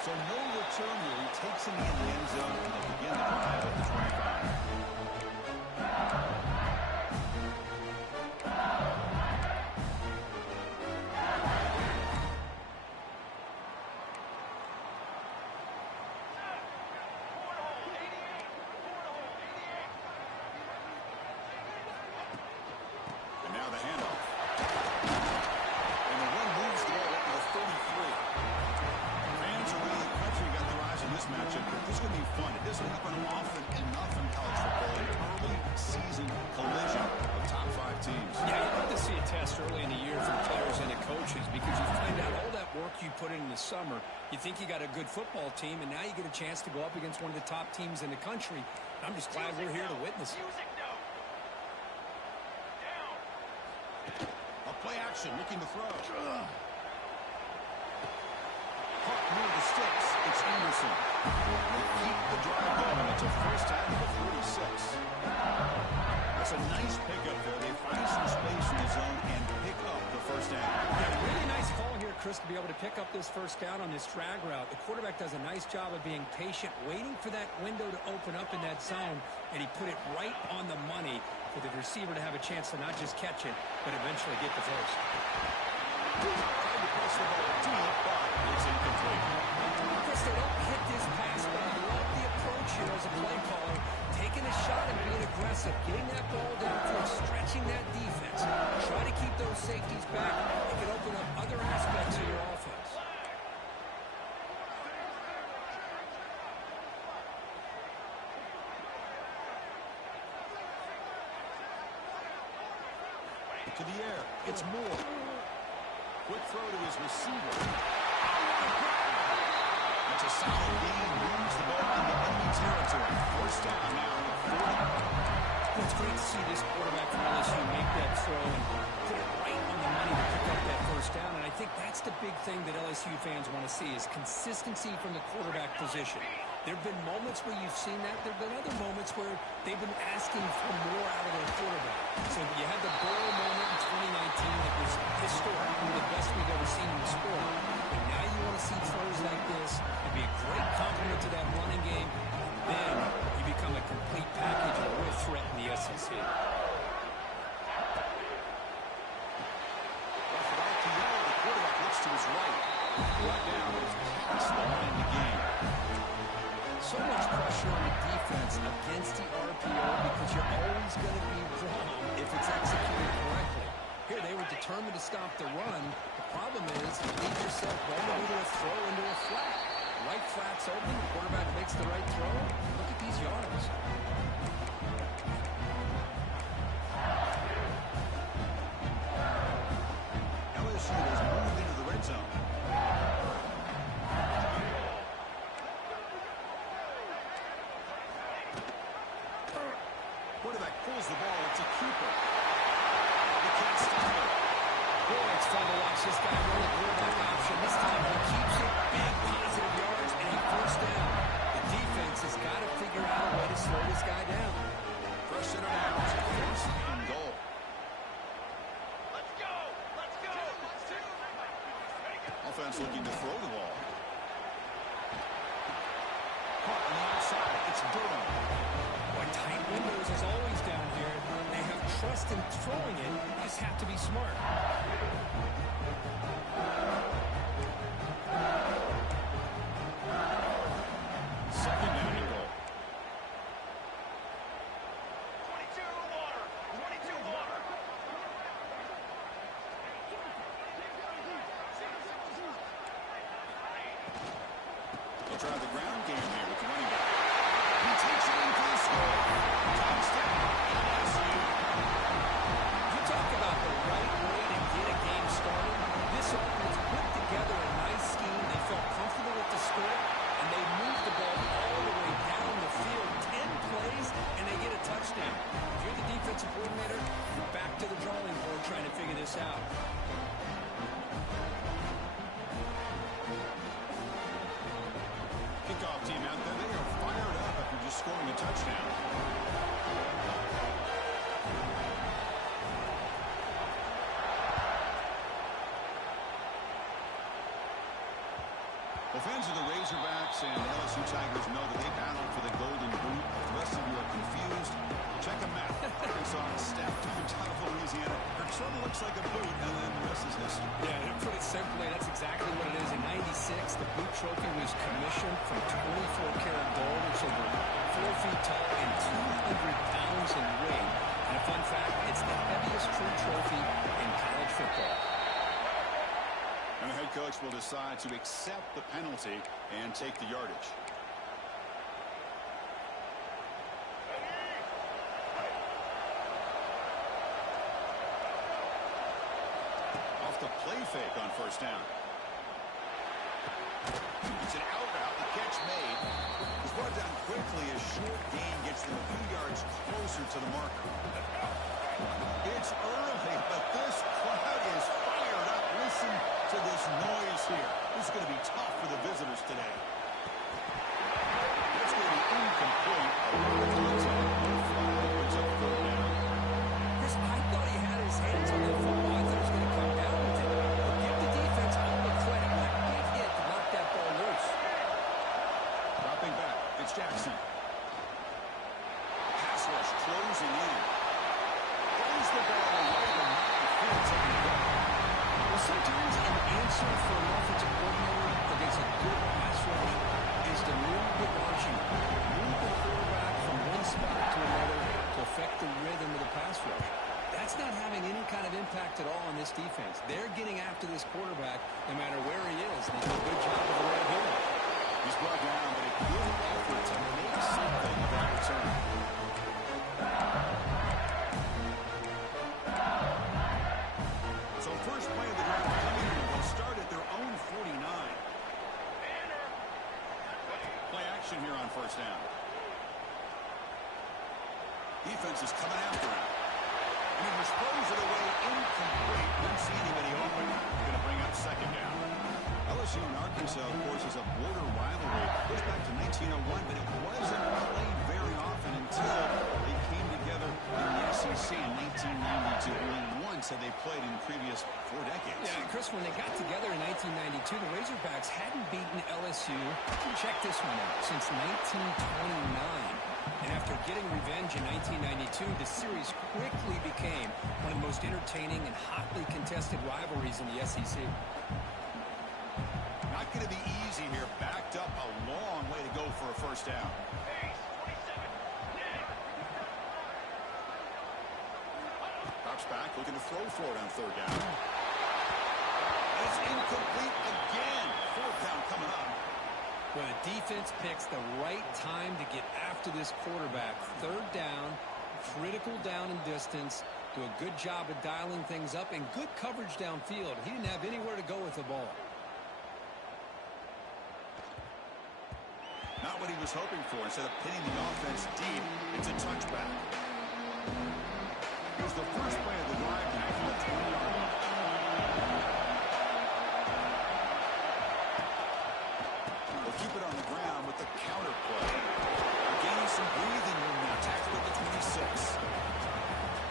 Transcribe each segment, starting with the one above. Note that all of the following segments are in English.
So no return here. He takes him in the end zone, and they'll begin the drive at the 25. And now the handoff. And the run moves the ball up to the 33. Fans around the country got their eyes on this matchup, but this is going to be fun. It doesn't happen often enough in college football. An early season collision of top 5 teams. Yeah, you'd love to see a test early in the year from players and the coaches because you find out all that work you put in the summer. You think you got a good football team, and now you get a chance to go up against one of the top teams in the country. I'm just glad we're here to witness it. A play action, looking to throw. Caught near the sticks. It's Anderson. They keep the drive going. It's a first down to the 46. That's a nice pickup there. They find some space in the zone and pick up the first down. Yeah, really nice call here, Chris, to be able to pick up this first down on this drag route. The quarterback does a nice job of being patient, waiting for that window to open up in that zone, and he put it right on the money for the receiver to have a chance to not just catch it, but eventually get the first. Tried to press the ball deep, but it's incomplete. Chris, they don't hit this pass, but I love the approach here as a play caller, taking a shot and being aggressive, getting that ball downfield, stretching that defense. Try to keep those safeties back. It can open up other aspects of your offense. To the air, it's Moore. Quick throw to his receiver. It's a solid gain, moves the ball into enemy territory. First down now at the 40. It's great to see this quarterback from LSU make that throw and put it right on the money to pick up that first down. And I think that's the big thing that LSU fans want to see is consistency from the quarterback position. There have been moments where you've seen that. There have been other moments where they've been asking for more out of their quarterback. So you had the Burrow moment in 2019 that was historic, one of the best we've ever seen in the sport. And now you want to see throws like this and be a great complement to that running game. And then you become a complete package and a real threat in the SEC. The quarterback looks to his right. Right now, it's past the line of the game. So much pressure on the defense against the RPO because you're always going to be wrong if it's executed correctly. Here, they were determined to stop the run. The problem is you leave yourself vulnerable to a throw into a flat. Right flat's open, the quarterback makes the right throw. Look at these yards. LSU has moved into the red zone. Quarterback pulls the ball. It's a keeper. They can't stop it. Boy, it's fun to watch this guy run the quarterback option. This time he keeps it, big positive yards, and a first down. The defense has got to figure out a way to slow this guy down. First set of downs. First and goal. Let's go! Let's go! Offense looking to throw the ball. Caught on the outside. It's Durham. Boy, tight windows as always down here. They have trust in throwing it. You just have to be smart. Second down and goal. 22 water! 22 water! They'll try the ground game here with the running back. He takes it in for the score. Touchdown, LSU. You talk about the right way to get a game started. This offense put together a nice scheme. They felt comfortable with the score, and they moved the ball all the way down the field. 10 plays, and they get a touchdown. If you're the defensive coordinator, you're back to the drawing board trying to figure this out. Kickoff team out there. They are fired up after just scoring a touchdown. Well, fans of the Razorbacks and LSU Tigers know that they battled for the Golden Boot. If the rest of you are confused, check a map. Arkansas stepped on top of Louisiana. Her sort of looks like a boot, and then the rest is history. Yeah, to put it simply, that's exactly what it is. In '96, the boot trophy was commissioned from 24-karat gold. It's over 4 feet tall and 200 pounds in weight. And a fun fact, it's the heaviest true trophy in college football. And the head coach will decide to accept the penalty and take the yardage. Off the play fake on first down. It's an out route. The catch made. It's brought down quickly as short gain gets them a few yards closer to the marker. It's early, but this crowd is fired up. Listen to this noise here. This is going to be tough for the visitors today. That's going to be incomplete. A lot of contact. No flag. It's a third down. Chris, I thought he had his hands on that football. I thought he was going to come down with it. But give the defense all the credit. That big hit to knock that ball loose. Dropping back. It's Jackson. Pass rush closing in. Plays the ball away to knock the field taking it down. Well, sometimes an answer for an offensive coordinator against a good pass rush is to move the launching, move the quarterback from one spot to another to affect the rhythm of the pass rush. That's not having any kind of impact at all on this defense. They're getting after this quarterback no matter where he is. They do a good job of the right here. He's brought down, but a good effort to make something of that return. So first play of the drive coming in. They'll start at their own 49. Play action here on first down. Defense is coming after him. And he just throws it away incomplete. Didn't see anybody open. Going to bring up second down. LSU and Arkansas, of course, is a border rivalry. It goes back to 1901, but it wasn't played very often until they came together in the SEC in 1992. Only once had they played in the previous 4 decades. Yeah, Chris, when they got together in 1992, the Razorbacks hadn't beaten LSU, check this one out, since 1929. And after getting revenge in 1992, the series quickly became one of the most entertaining and hotly contested rivalries in the SEC. Not going to be easy here. Backed up a long way to go for a first down. Drops back, looking to throw for it on third down. It's incomplete again. Fourth down coming up. Well, the defense picks the right time to get after this quarterback. Third down, critical down and distance. Do a good job of dialing things up and good coverage downfield. He didn't have anywhere to go with the ball. Not what he was hoping for. Instead of pinning the offense deep, it's a touchback. Here's the first play of the drive tonight from the 20-yard line. They'll keep it on the ground with the counter play. They're gaining some breathing room now. Tackled at the 26.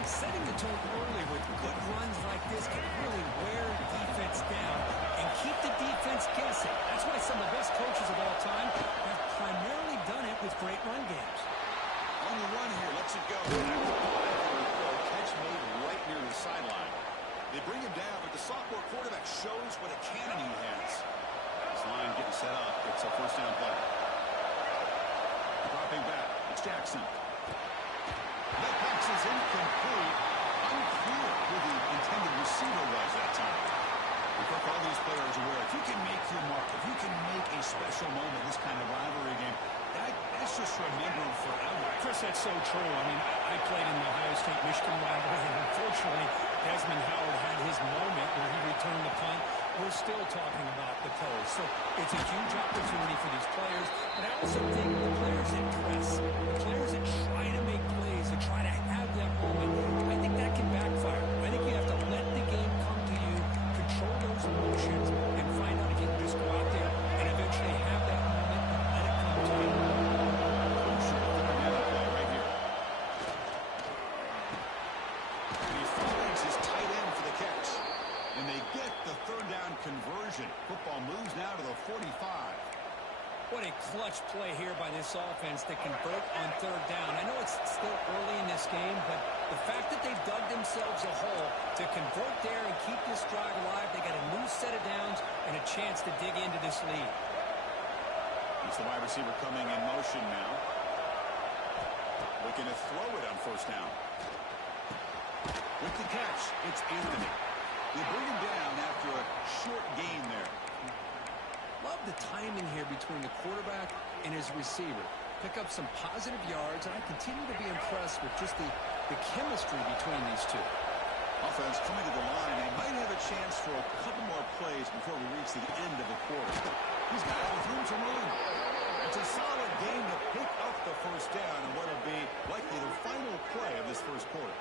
Setting the tone early with good runs like this can really wear the defense down and keep the defense guessing. That's why some of the best coaches of all time have primarily done it with great run games. On the run here, lets it go. Catch made right near the sideline. They bring him down, but the sophomore quarterback shows what a cannon he has. This line getting set up. It's a first down play. Dropping back. It's Jackson. That pass is incomplete. Unclear who the intended receiver was that time. Look, all these players are aware. If you can make your mark, if you can make a special moment, this kind of rivalry game, that's just remembered forever. Chris, that's so true. I mean, I played in the Ohio State-Michigan rivalry, and unfortunately, Desmond Howard had his moment where he returned the punt. We're still talking about the pose. So it's a huge opportunity for these players, but I also think the players that press, the players that try to make plays, that try to have that moment, I think that can backfire. I think you have to let the game come to you, control those emotions, and find out if you can just go out there and eventually have that moment, let it come to you. Right here. He finds his tight end for the catch. And they get the third down conversion. Football moves now to the 45. clutch play here by this offense to convert on third down. I know it's still early in this game, but the fact that they've dug themselves a hole to convert there and keep this drive alive, they got a new set of downs and a chance to dig into this lead. It's the wide receiver coming in motion now. Looking to throw it on first down. With the catch, it's Anthony. They bring him down after a short gain there. Love the timing here between the quarterback and his receiver. Pick up some positive yards, and I continue to be impressed with just the chemistry between these two. Offense coming to the line. They might have a chance for a couple more plays before we reach the end of the quarter. He's got room to run. It's a solid game to pick up the first down and what will be likely the final play of this first quarter.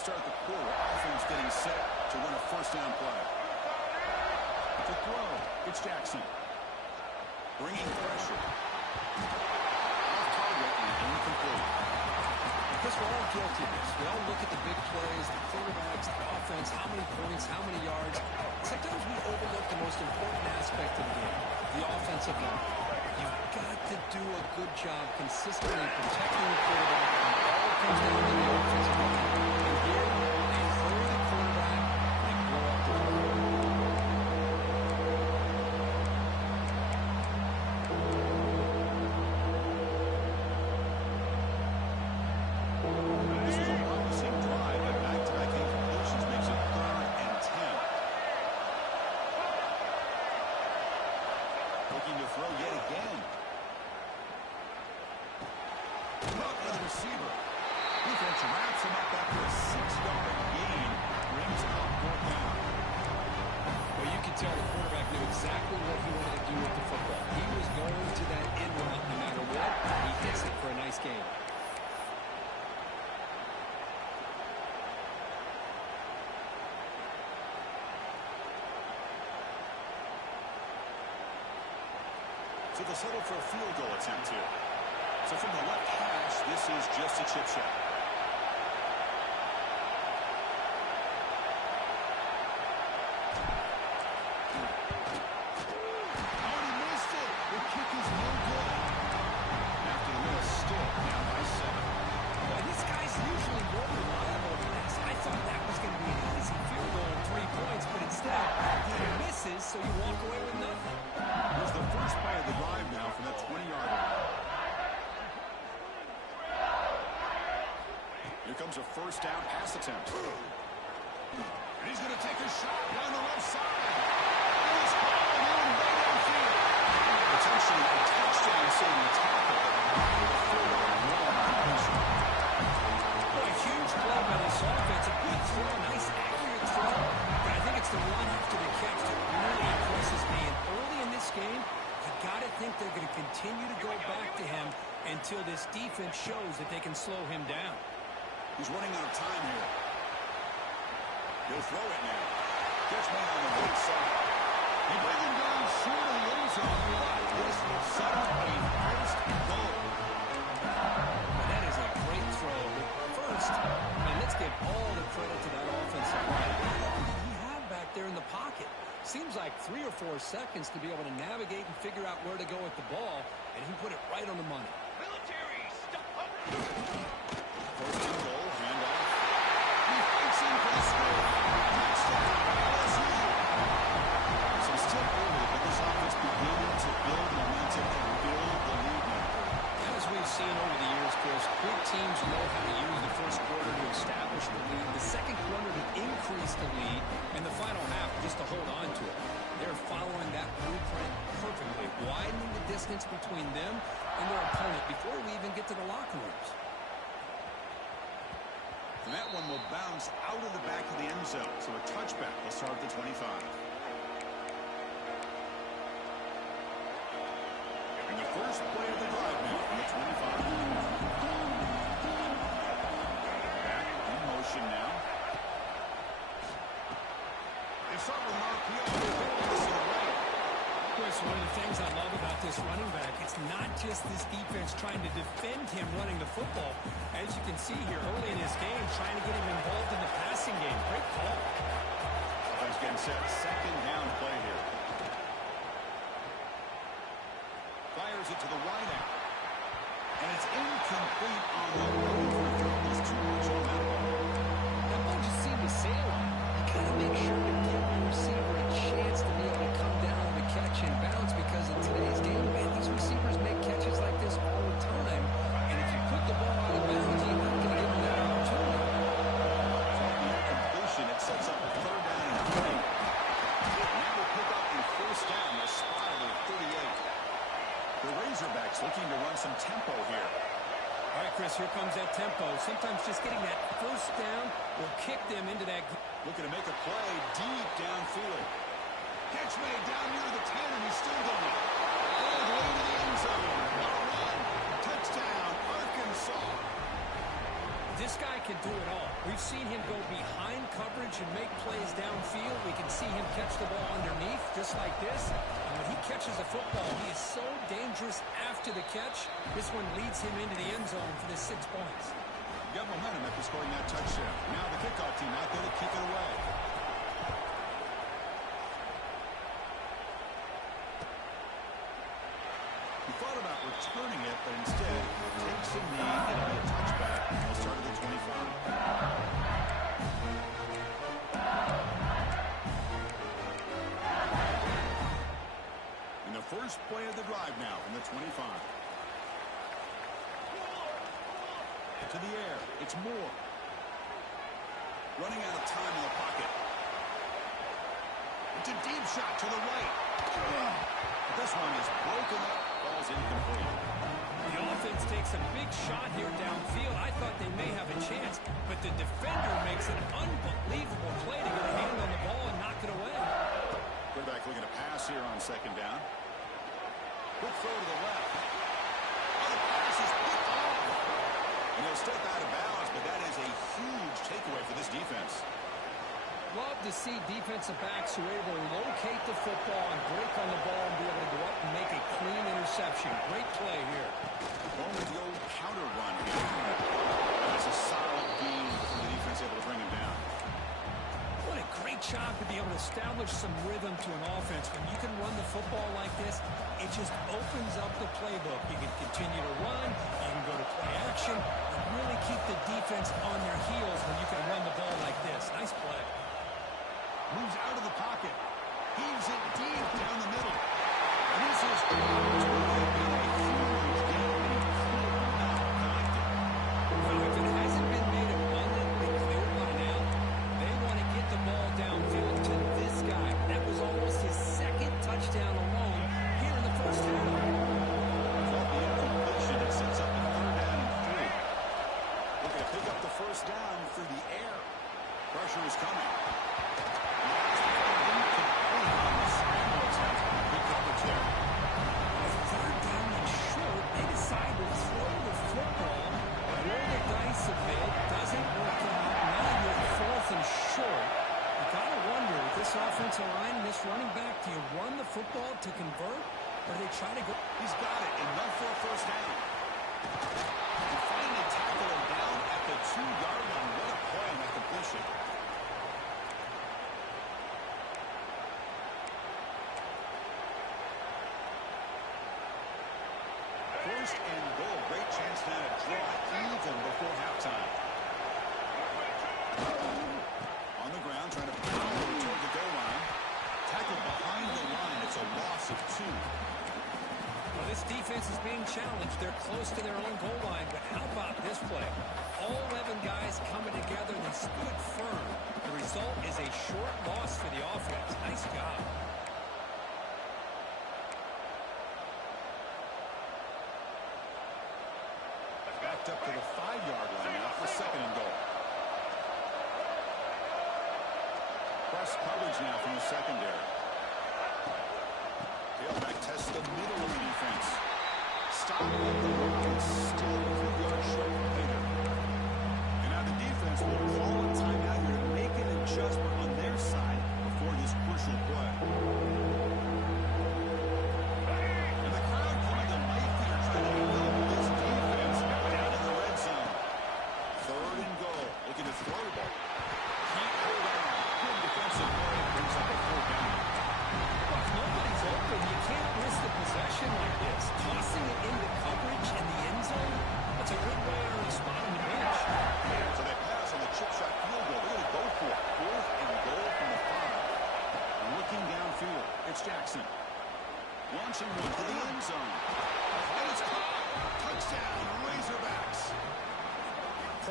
Start the quarter. Offense getting set to win a first down play. To throw, it's Jackson. Bringing pressure. Off target and incomplete. Because we're all guilty of this. We all look at the big plays, the quarterbacks, the offense, how many points, how many yards. Sometimes we overlook the most important aspect of the game, the offensive line. You've got to do a good job consistently protecting the quarterback, and it all comes down to the offensive line. And here, they hurry the quarterback, and they blow up the ball. This was a promising drive, but back-to-back incompletions makes it 3rd and 10. Looking to throw yet again. Up to the receiver. Defense wraps him up after a 6-yard gain. Brings up 4th down. Well, you can tell the quarterback knew exactly what he wanted to do with the football. He was going to that end route no matter what. He hits it for a nice gain. So they'll settle for a field goal attempt here. So from the left hash, this is just a chip shot. Oh, he missed it. The kick is no good. After the miss, still down by 7. Well, this guy's usually more reliable than this. I thought that was going to be an easy field goal and 3 points, but instead, he misses, so you walk away with nothing. Here's the first play of the drive now from that 20-yard line. Here comes a first down pass attempt. And he's going to take a shot down the left side. And it's hauled in right downfield. Potentially a touchdown-saving tackle. Boy, a huge play by this offense. A good throw, nice accurate throw. But I think it's the run after the catch that really impresses me. And early in this game, you got to think they're going to continue to go back to him until this defense shows that they can slow him down. He's running out of time here. He'll throw it now. Catch man on the right side. He brings him down short of the end zone. This will set up a first goal. Well, that is a great throw. But first, man, let's give all the credit to that offensive line. What did he have back there in the pocket? Seems like 3 or 4 seconds to be able to navigate and figure out where to go with the ball, and he put it right on the money. Military, stop. First and goal, handoff. He fights in for the score. Touchdown, LSU. So still early, but this offense beginning to build momentum and build the lead now. As we've seen over the years, Chris, good teams know how to use the first quarter to establish the lead, the second quarter to increase the lead, and the final half just to hold on to it. They're following that blueprint perfectly, widening the distance between them and their opponent before we even get to the locker rooms. And that one will bounce out of the back of the end zone. So a touchback will start at the 25. And the first play of the drive now from the 25. Back in motion now. start with an RPO. This to the right. Chris, one of the things I love about this running back, it's not just this defense trying to defend him running the football. As you can see here early in his game, trying to get him involved in the passing game. Great call. Offense getting set. Second down play here. Fires it to the wide out. And it's incomplete on the move. There's too much on that ball. That ball just seemed to sail on. You got to make sure to give your receiver a chance to be able to come down with a catch and bounce, because in today's game, man, these receivers make catches like this all the time. And if you put the ball out of bounds, you're not going to give them that opportunity. From the incompletion, it sets up a third down and 3. Now we'll pick up in first down. They're spotted at 38. The Razorbacks looking to run some tempo here. All right, Chris, here comes that tempo. Sometimes just getting that first down will kick them into that. Looking to make a play deep downfield. Catch made down near the 10, and he's still going. All the way to the end zone. What a run. Touchdown, Arkansas. This guy can do it all. We've seen him go behind coverage and make plays downfield. We can see him catch the ball underneath, just like this. And when he catches a football, he is so dangerous after the catch. This one leads him into the end zone for the 6 points. You got momentum after scoring that touchdown. Now the kickoff team out there to kick it away. He thought about returning it, but instead takes a knee and a touchback. He'll start at the 25. In the first play of the drive now from the 25. To the air. It's Moore. Running out of time in the pocket. It's a deep shot to the right. But this one is broken up. Ball's incomplete. The offense takes a big shot here downfield. I thought they may have a chance, but the defender makes an unbelievable play to get a hand on the ball and knock it away. Quarterback looking to pass here on second down. Quick throw to the left. Oh, the pass is picked off. And he'll step out of bounds, but that is a huge takeaway for this defense. Love to see defensive backs who are able to locate the football and break on the ball and be able to go up and make a clean interception. Great play here. Going with the old counter run here. That's a solid gain for the defense able to bring him down. What a great job to be able to establish some rhythm to an offense. When you can run the football like this, it just opens up the playbook. You can continue to run, you can go to play action, and really keep the defense on their heels when you can run the ball like this. Nice play. Moves out of the pocket. Heaves it deep down the middle. And this is going to be a huge game, and he could not collect it. Now, if it hasn't been made abundantly clear by now, they want to get the ball downfield to this guy. That was almost his second touchdown alone here in the first half. From the incompletion, it sets up a third down and 3. Looking to pick up the first down through the air. Pressure is coming. Third down and short, they decide to throw the football, roll the dice a bit, doesn't work out. Now you're fourth and short. You gotta wonder, with this offensive line and this running back, do you run the football to convert, or do they try to go? He's got it, enough for a first down. And finally tackle him down at the 2-yard line. What a play on that completion. First and goal. Great chance now to draw even before halftime. On the ground, trying to pound him toward the goal line. Tackled behind the line. It's a loss of 2. Well, this defense is being challenged. They're close to their own goal line, but how about this play? All 11 guys coming together. They stood firm. The result is a short loss for the offense. Nice job. Backed up to the 5-yard line now for second and goal. Press coverage now from the secondary. Tailback tests the middle of the defense. Stop at the line, still 3 yards short from Hager. And now the defense will call a timeout here to make an adjustment on their side before this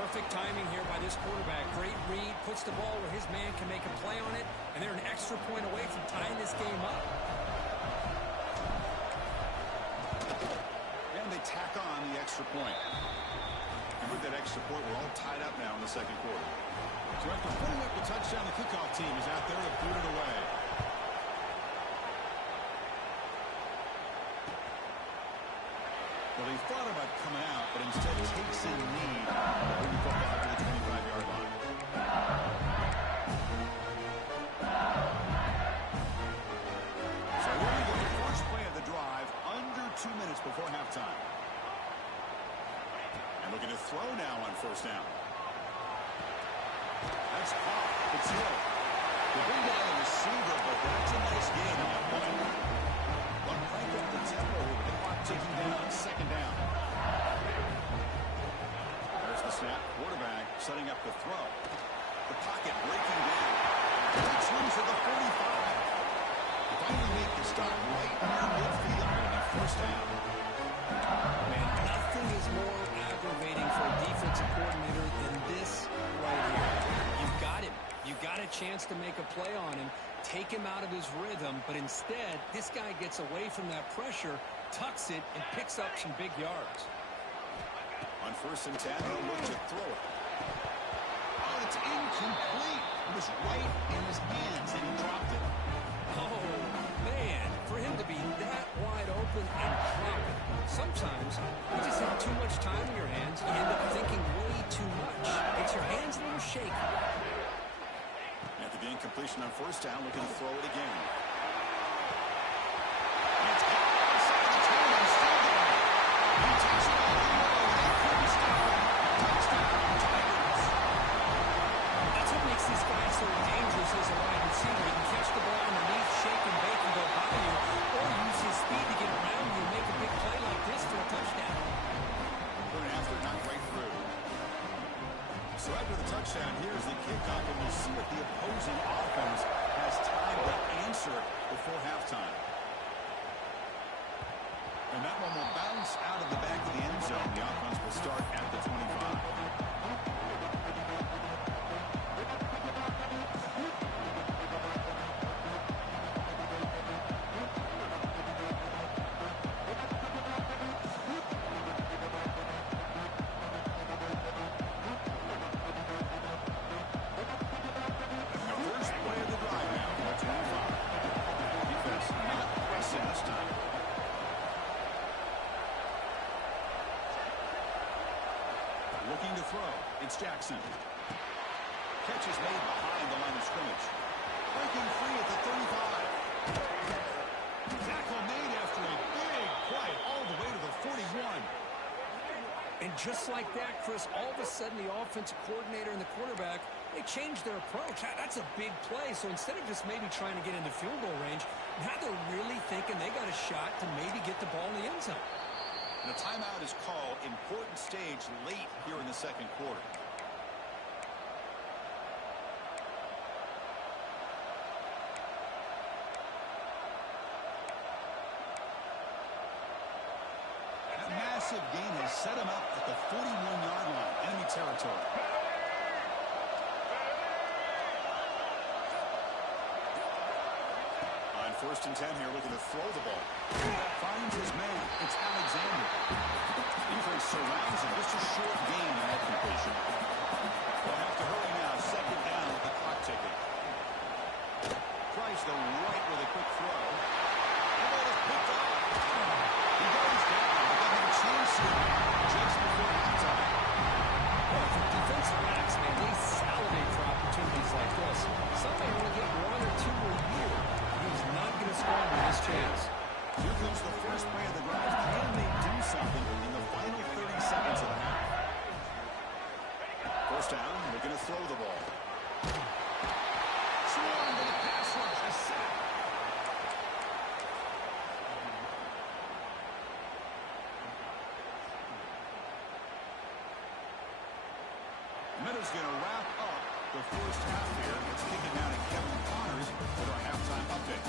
Perfect timing here by this quarterback. Great read, puts the ball where his man can make a play on it, and they're an extra point away from tying this game up. And they tack on the extra point. And with that extra point, we're all tied up now in the second quarter. So after putting up the touchdown, the kickoff team is out there to boot it away. Well, they thought about coming out, but instead takes in lead when you brought out to the 25-yard line. So here we go, the first play of the drive, under 2 minutes before halftime. And looking to throw now on first down. That's caught. It's Hill. They bring down the receiver, but that's a nice gain on that point. One crank up the tempo with the clock ticking down, second down. There's the snap. Quarterback setting up the throw. The pocket breaking down. Takes him to the 45. Finally make the stop right near midfield on first down. Man, nothing is more aggravating for a defensive coordinator than this right here. You've got him. You got a chance to make a play on him, take him out of his rhythm, but instead, this guy gets away from that pressure, tucks it, and picks up some big yards. On first and 10, he'll look to throw it. Oh, it's incomplete. It was right in his hands, and he dropped it. Oh, man, for him to be that wide open and drop it. Sometimes you just have too much time in your hands. You end up thinking way too much. Makes your hands a little shaky. After the incompletion on first down, looking to throw it again. And it's caught inside the 10 and still there. He takes it all the way. They couldn't stop him. Touchdown, Tigers. That's what makes this guy so dangerous as a wide receiver. He can catch the ball underneath, shake and bake and go by you, or use his speed to get around you and make a big play like this for a touchdown. Going after it, not right through. So after the touchdown, here's the kickoff, and we'll see if the opposing offense has time to answer before halftime. And that one will bounce out of the back of the end zone. The offense will start at the 25. Looking to throw. It's Jackson. Catch is made behind the line of scrimmage. Breaking free at the 35. Tackle made after a big play all the way to the 41. And just like that, Chris, all of a sudden the offensive coordinator and the quarterback, they changed their approach. That's a big play. So instead of just maybe trying to get into field goal range, now they're really thinking they got a shot to maybe get the ball in the end zone. The timeout is called. Important stage late here in the second quarter. That massive gain has set him up at the 41-yard line, enemy territory. On first and 10 here, looking to throw the ball. Finds his man. It's Alexander. Defense surrounds him. Just a short gain in that completion. They'll have to hurry now. Second down with the clock ticking. Tries the right with a quick throw. The ball is picked up. He goes down. But they have a chance here just before halftime. Well, for defensive backs, man, they salivate for opportunities like this. Some may only get one or two a year. He's not going to squander this chance. Here comes the first play of the drive. Can they do something in the final 30 seconds of the half? First down, looking to throw the ball. Swarm with a pass rush, a sack. Meadows going to wrap up the first half here. Let's kick it down to Kevin Connors with our halftime update.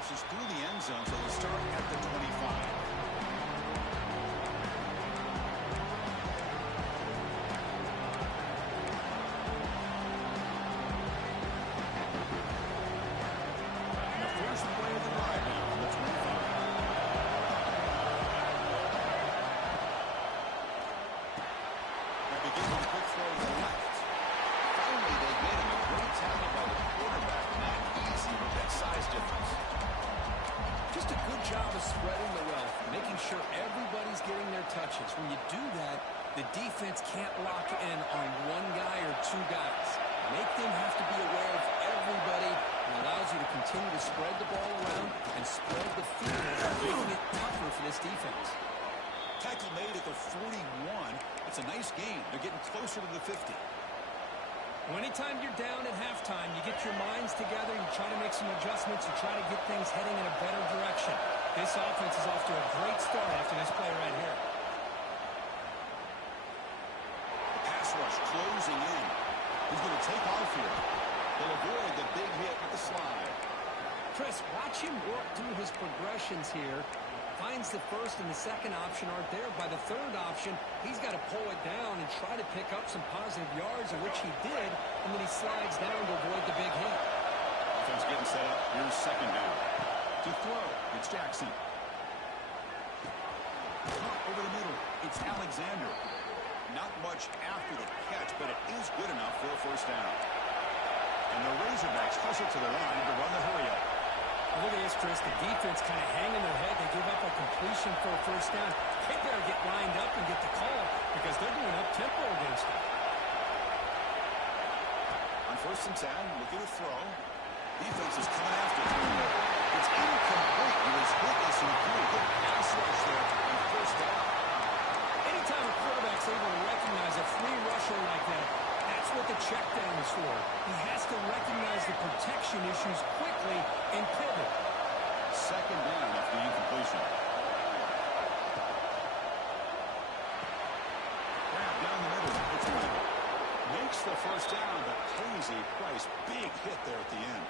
bounces through the end zone, so they'll start at the 25. Just a good job of spreading the wealth, making sure everybody's getting their touches. When you do that, the defense can't lock in on one guy or two guys. Make them have to be aware of everybody and allows you to continue to spread the ball around and spread the field, making it tougher for this defense. Tackle made at the 41. It's a nice game. They're getting closer to the 50. Well, anytime you're down at halftime, you get your minds together, you try to make some adjustments, you try to get things heading in a better direction. This offense is off to a great start after this play right here. The pass rush closing in. He's going to take off here. They'll avoid the big hit with the slide. Chris, watch him work through his progressions here. Finds the first and the second option aren't there. By the third option, he's got to pull it down and try to pick up some positive yards, of which he did, and then he slides down to avoid the big hit. Offense getting set up. Here's second down. To throw, it's Jackson. Over the middle, it's Alexander. Not much after the catch, but it is good enough for a first down. And the Razorbacks hustle to the line to run the hurry-up. Look at this, Chris. The defense kind of hanging their head. They give up a completion for a first down. They better get lined up and get the call because they're going up-tempo against it. On first and 10, looking to throw. Defense is coming after him. It's incomplete. He was hitless and good pass rush there on first down. Anytime a quarterback's able to recognize a free rusher like that, that's what the check down is for. He has to recognize the protection issues quickly and pivot. Second down after the incompletion. Grab down the middle. It's Weddle. Makes the first down, but pays a price. Big hit there at the end.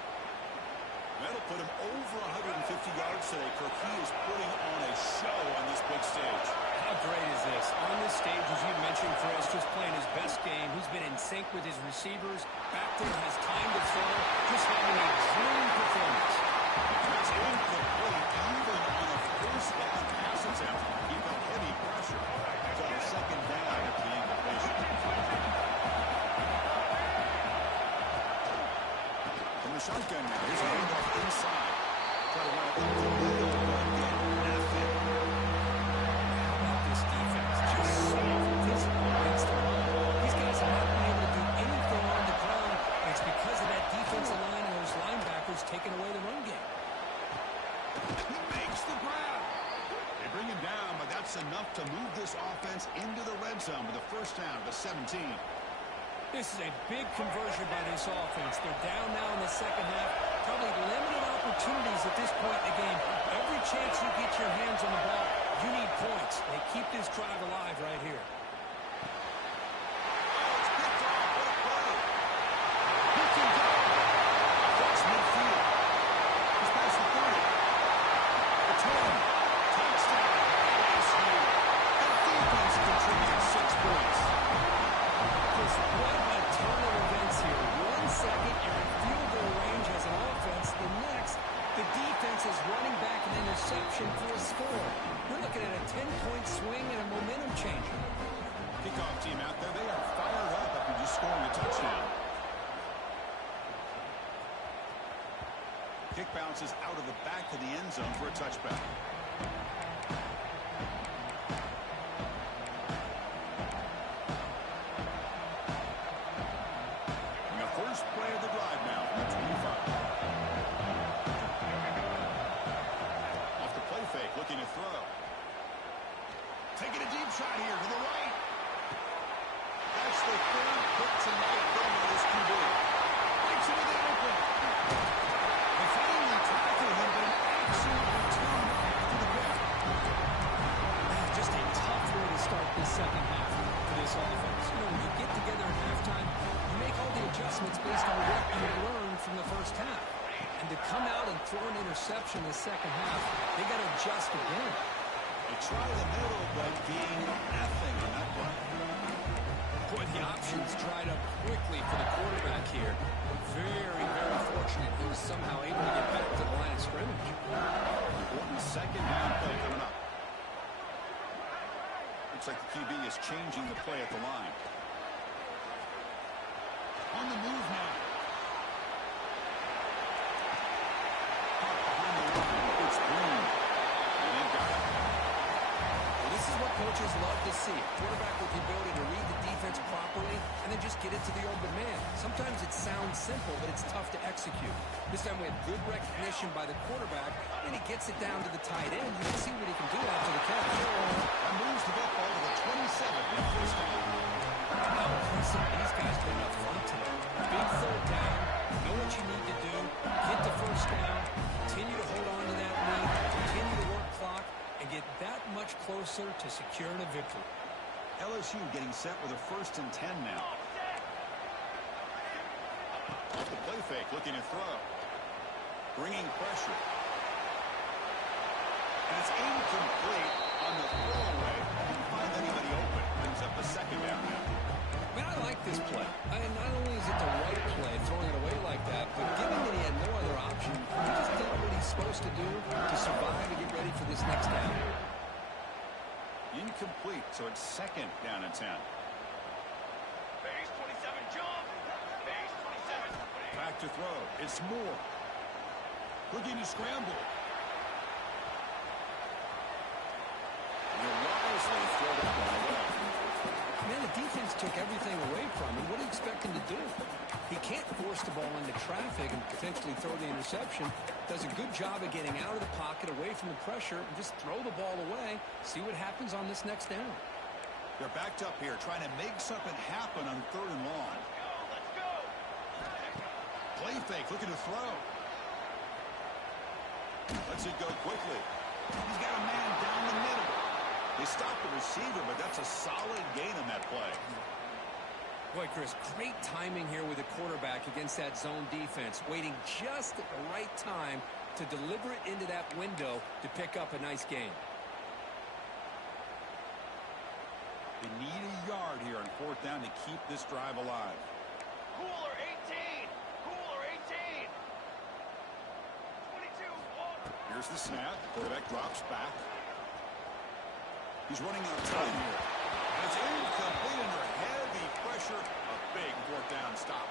That'll put him over 150 yards today. Kirk, he is putting on a show on this big stage. How great is this? On this stage, as you mentioned, Chris, just playing his best game. He's been in sync with his receivers. Back there, has time to throw. Just having a dream performance. That's incomplete, even on a first down pass attempt. Keep up heavy pressure. So a second down at the incompletion. From the shotgun now, here's a handoff inside. Try to run it into the middle, but again, nothing. How about this defense? Just so physical against the run. These guys have not been able to do anything on the ground, and it's because of that defensive line and those linebackers taking away the run game. He makes the grab. They bring him down, but that's enough to move this offense into the red zone with a first down to 17. This is a big conversion by this offense. They're down now in the second half. Probably limited opportunities at this point in the game. Every chance you get your hands on the ball, you need points. They keep this drive alive right here. Oh, it's picked off. What a play. He can go. Across midfield. He's past the 30. The 10. Touchdown. LSU. The defense contributes 6 points. Just what a turn of events here. 1 second, you're in field goal range as an offense. The next, the defense is running back an interception for a score. We're looking at a 10-point swing and a momentum changer. Kickoff team out there. They are fired up after just scoring a touchdown. Kick bounces out of the back of the end zone for a touchback. First play of the drive now from the 25. Off the play fake, looking to throw. Taking a deep shot here to the right. That's the third hit tonight from this QB. Takes it to the open. They finally tackle him, but an absolute return after the pick. Just a tough way to start this second half for this offense. You know, when you get together at halftime, you make all the adjustments based on what you learned from the first half. And to come out and throw an interception in the second half, they got to adjust again. They try the middle, but being nothing on that play. Boy, the options dried up quickly for the quarterback here. Very, very fortunate he was somehow able to get back to the line of scrimmage. Important second down play coming up. Looks like the QB is changing the play at the line. On the move now. Caught behind the line. It's Green. And they've got it. Well, this is what coaches love to see. A quarterback with the ability to read the defense properly and then just get it to the open man. Sometimes it sounds simple, but it's tough to execute. This time we have good recognition by the quarterback, and he gets it down to the tight end. You can see what he can do after the catch. And moves the football to the 27 in first down. How impressive these guys put up front today. Big third down. Know what you need to do. Get the first down. Continue to hold on to that lead. Continue to work clock. And get that much closer to securing a victory. LSU getting set with a 1st and 10 now. Off the play fake, looking to throw. Bringing pressure. And it's incomplete on the throwaway. Didn't find anybody open. Brings up the second down now. I mean, I like this play. I mean, not only is it the right play, throwing it away like that, but given that he had no other option, he just did what he's supposed to do to survive and get ready for this next down. Incomplete, so it's 2nd down and 10. Base 27 jump. Base 27. Back to throw. It's Moore. Looking to scramble. And wisely throw that one away. Man, the defense took everything away from him. What do you expect him to do? He can't force the ball into traffic and potentially throw the interception. Does a good job of getting out of the pocket, away from the pressure, and just throw the ball away. See what happens on this next down. They're backed up here, trying to make something happen on 3rd and long. Let's go. Play fake, looking to throw. Lets it go quickly. He's got a man down the middle. They stopped the receiver, but that's a solid gain on that play. Boy, Chris, great timing here with the quarterback against that zone defense, waiting just at the right time to deliver it into that window to pick up a nice gain. They need a yard here on 4th down to keep this drive alive. Cooler 18. Cooler 18. 22. Water. Here's the snap. Quarterback drops back. He's running out of time here. And it's incomplete under heavy pressure. A big 4th down stop.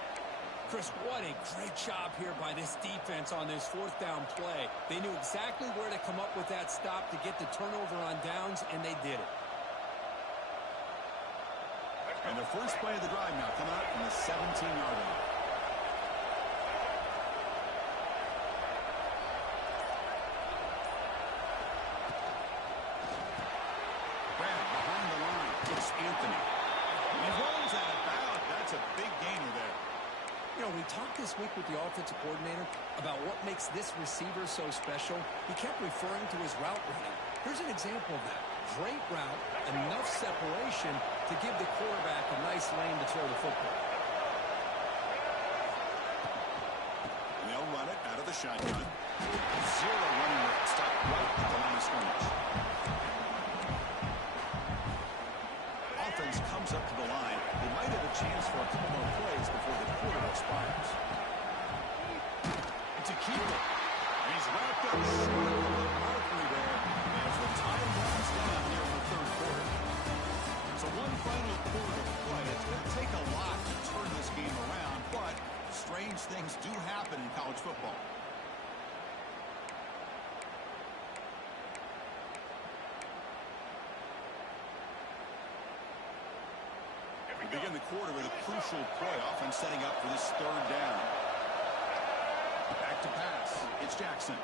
Chris, what a great job here by this defense on this 4th down play. They knew exactly where to come up with that stop to get the turnover on downs, and they did it. And the first play of the drive now coming out from the 17-yard line. Brad behind the line. It's Anthony. He rolls out of bounds. That's a big gainer there. You know, we talked this week with the offensive coordinator about what makes this receiver so special. He kept referring to his route running. Here's an example of that. Great route, enough separation to give the quarterback a nice lane to throw the football. And they'll run it out of the shotgun. 0 running room. Stop right at the line of scrimmage. Offense comes up to the line. They might have a chance for a couple more plays before the quarter expires. It's a keeper. And he's wrapped up short of the artery there as the time runs down here in the 3rd quarter. So one final quarter to play. It's going to take a lot to turn this game around, but strange things do happen in college football. We begin the quarter with a crucial play, offense setting up for this 3rd down. Back to pass. It's Jackson.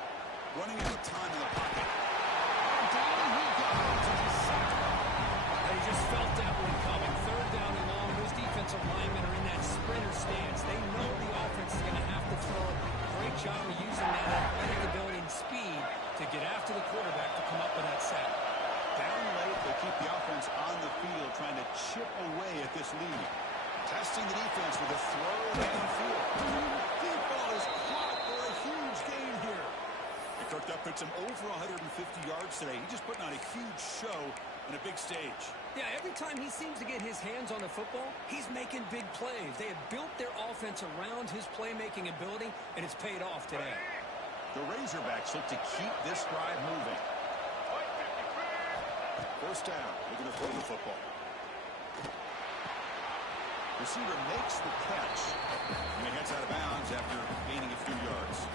Running out of time in the pocket. And down he goes. And he's sacked. They just felt that one coming. 3rd down and long. Those defensive linemen are in that sprinter stance. They know the offense is going to have to throw. Great job of using that athletic ability and speed to get after the quarterback to come up with that sack. Down late, they keep the offense on the field, trying to chip away at this lead. Testing the defense with a throw downfield. Deep ball is caught for a huge gets him over 150 yards today. He's just putting on a huge show on a big stage. Yeah, every time he seems to get his hands on the football, he's making big plays. They have built their offense around his playmaking ability, and it's paid off today. The Razorbacks look to keep this drive moving. First down, looking to throw the football. Receiver makes the catch, and he heads out of bounds after gaining a few yards.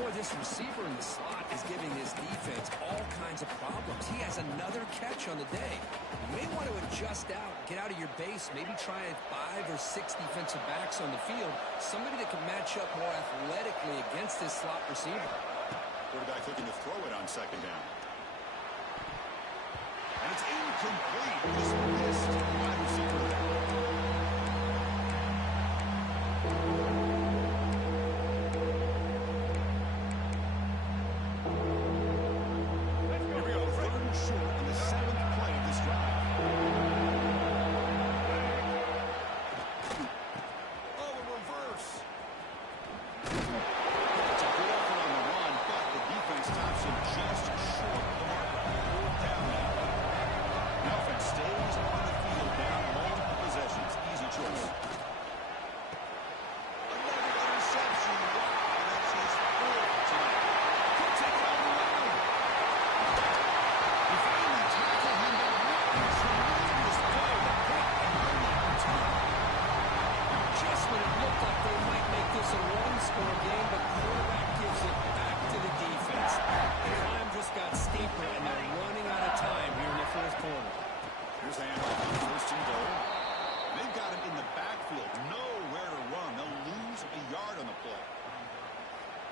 Boy, this receiver in the slot is giving this defense all kinds of problems. He has another catch on the day. You may want to adjust out, get out of your base, maybe try 5 or 6 defensive backs on the field, somebody that can match up more athletically against this slot receiver. Quarterback looking to throw it on second down. And it's incomplete. Just missed by the receiver there.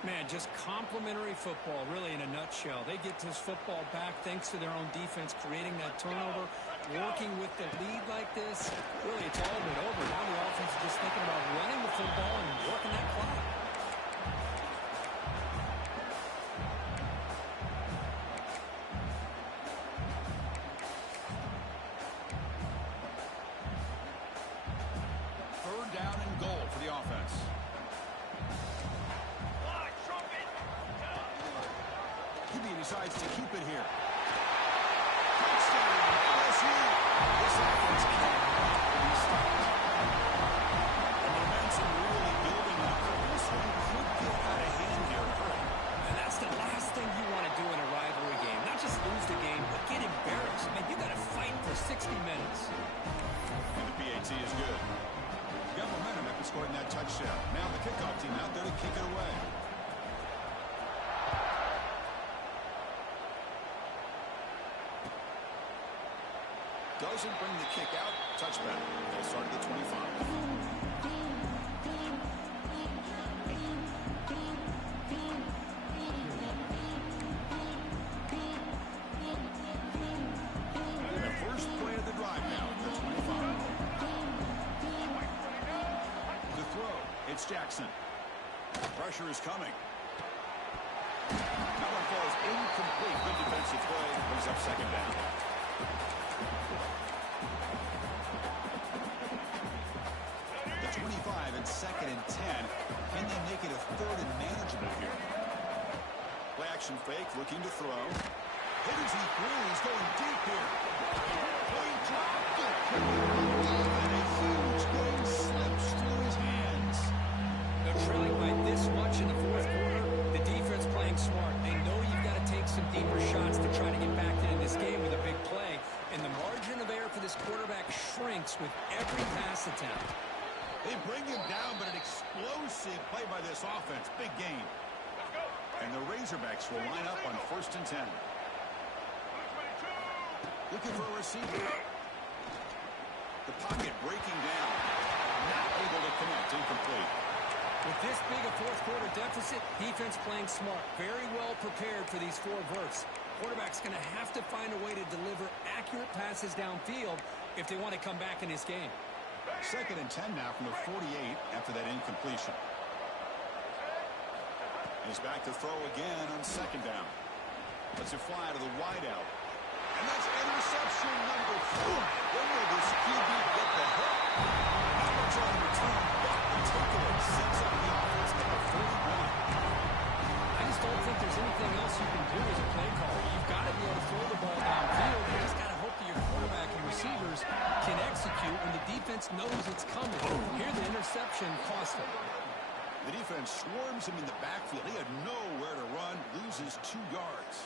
Man, just complimentary football, really, in a nutshell. They get this football back thanks to their own defense, creating that turnover, working with the lead like this. Really, it's all been over. Now the offense is just thinking about running the football and working that clock. Third down and goal for the offense. Decides to keep it here. Touchdown, LSU. This offense can't be stopped. The momentum really building up. This one could get out of hand here early. And that's the last thing you want to do in a rivalry game. Not just lose the game, but get embarrassed. Man, you got to fight for 60 minutes. And the PAT is good. Got momentum after scoring that touchdown. Now the kickoff team out there to kick it away. Doesn't bring the kick out. Touchback. They'll start at the 25. The first play of the drive now at the 25. The throw. It's Jackson. Pressure is coming. That one falls incomplete. Good defensive play. Brings up second down. Second and 10. Can they make it a third and manageable here? Play action fake, looking to throw. Higgins, he threw. He's going deep here. Play dropped it. And a huge game slips through his hands. They're trailing by this much in the fourth quarter. The defense playing smart. They know you've got to take some deeper shots to try to get back into this game with a big play. And the margin of error for this quarterback shrinks with every pass attempt. They bring him down, but an explosive play by this offense. Big gain. And the Razorbacks will line up on first and 10. Looking for a receiver. The pocket breaking down. Not able to connect. Incomplete. With this big a fourth quarter deficit, defense playing smart. Very well prepared for these 4 verts. Quarterback's going to have to find a way to deliver accurate passes downfield if they want to come back in this game. Second and 10 now from the 48 after that incompletion. He's back to throw again on second down. Lets it fly to the wideout. And that's interception number 4. When will this QB get the hit? Not much on return, but the takeaway sets up the offense number 41. I just don't think there's anything else you can do. defense knows it's coming. Here, the interception cost him. The defense swarms him in the backfield. He had nowhere to run, loses 2 yards.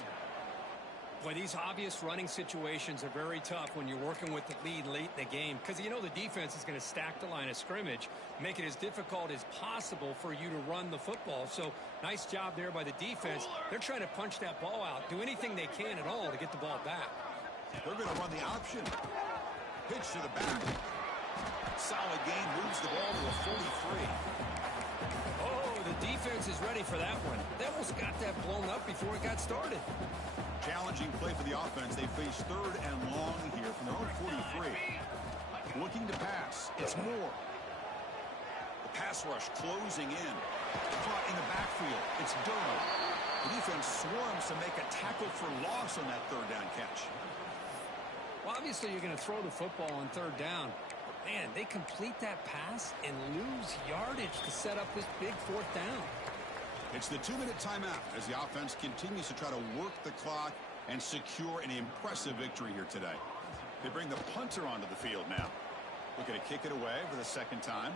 Boy, these obvious running situations are very tough when you're working with the lead late in the game because you know the defense is going to stack the line of scrimmage, make it as difficult as possible for you to run the football. So nice job there by the defense. They're trying to punch that ball out, do anything they can at all to get the ball back. They're going to run the option. Pitch to the back. Solid gain, moves the ball to a 43. Oh, the defense is ready for that one. They almost got that blown up before it got started. Challenging play for the offense. They face 3rd and long here from their own 43. Looking to pass. It's Moore. The pass rush closing in. Caught in the backfield. It's Durham. The defense swarms to make a tackle for loss on that 3rd down catch. Well, obviously, you're going to throw the football on 3rd down. But, man, they complete that pass and lose yardage to set up this big 4th down. It's the 2-minute timeout as the offense continues to try to work the clock and secure an impressive victory here today. They bring the punter onto the field now. Looking to kick it away for the 2nd time.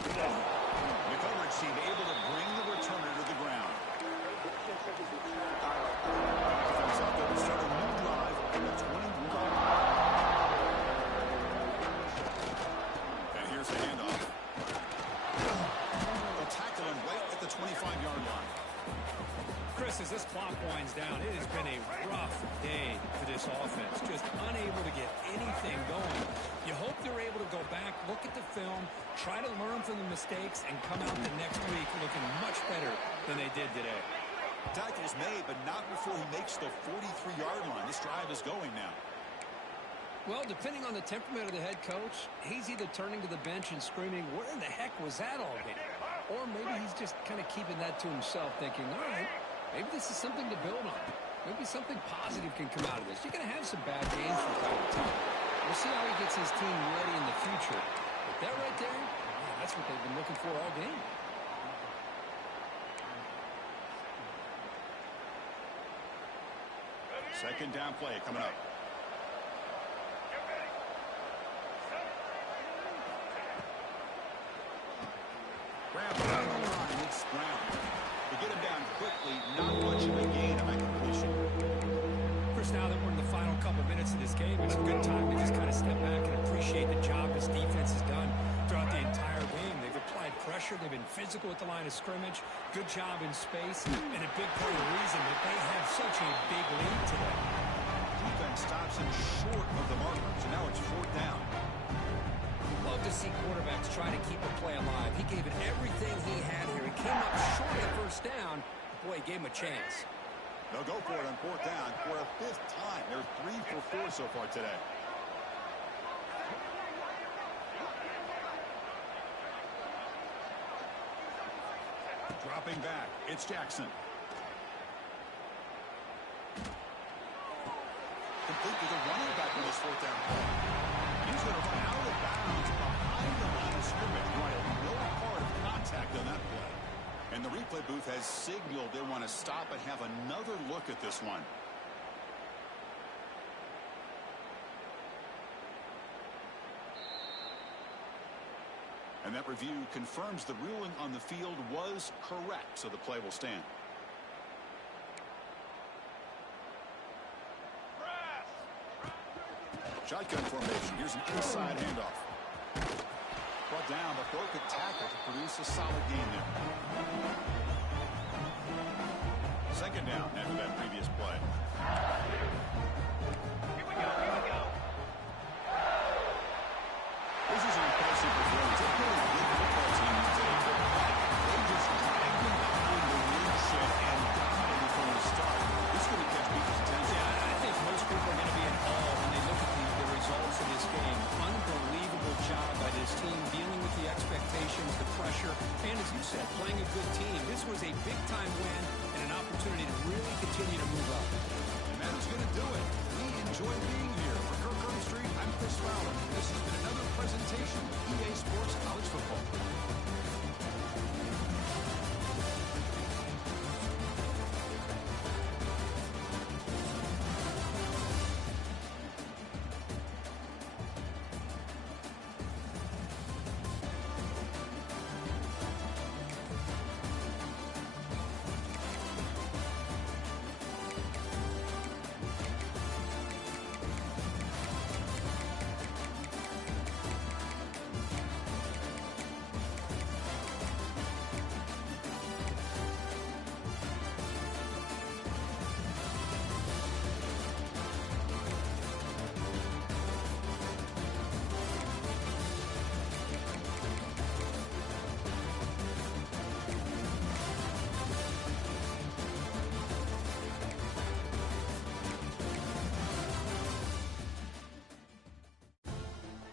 The coverage team able to bring the returner to the ground. Defense out there to start a new drive from the 21. And here's the handoff. They'll tackle him right at the 25-yard line. Chris, as this clock winds down, it has been a rough day for this offense. Just unable to get anything going. You hope they're able to go back, look at the film, try to learn from the mistakes, and come out the next week looking much better than they did today. Tackle's made, but not before he makes the 43-yard line. This drive is going now. Well, depending on the temperament of the head coach, he's either turning to the bench and screaming, where in the heck was that all day? Or maybe he's just kind of keeping that to himself, thinking, all right, maybe this is something to build on. Maybe something positive can come out of this. You're going to have some bad games from time to time. We'll see how he gets his team ready in the future. But that right there, man, that's what they've been looking for all game. Second down play coming up. Grab it on the line. It's Brown. To get him down quickly, not much of a gain on that completion. Chris, now that we're in the final couple minutes of this game, it's a good time to just kind of step back and appreciate the job this defense has done throughout the entire game. They've applied pressure. They've been physical at the line of scrimmage. Good job in space. And a big part of the reason that they have such a big lead today. Defense stops him short of the marker, so now it's 4th down. Love to see quarterbacks try to keep a play alive. He gave it everything he had here. He came up short at 1st down. Boy, he gave him a chance. They'll go for it on 4th down for a 5th time. They're 3 for 4 so far today. Dropping back, it's Jackson. Complete with a running back on this 4th down play. He's going to run out of bounds behind the line of scrimmage. Wanted no part of contact on that play. And the replay booth has signaled they want to stop and have another look at this one. And that review confirms the ruling on the field was correct, so the play will stand. Shotgun formation. Here's an inside handoff. Brought down, but broke a tackle to produce a solid gain there. 2nd down after that previous play. Here we go, here we go. This is an impressive performance. They've been a good football team today, but they just dragged them behind the woodshed and dominated from the start. This is going to catch people's attention. Yeah, I think most people are going to be in awe when they look at the results of this game. Unbelievable job by this team dealing with the expectations, the pressure, and as you said, playing a good team. This was a big-time win and an opportunity to really continue to move up. And that's going to do it. We enjoy being here. For Kirk Street, I'm Chris Fowler. This has been another presentation of EA Sports.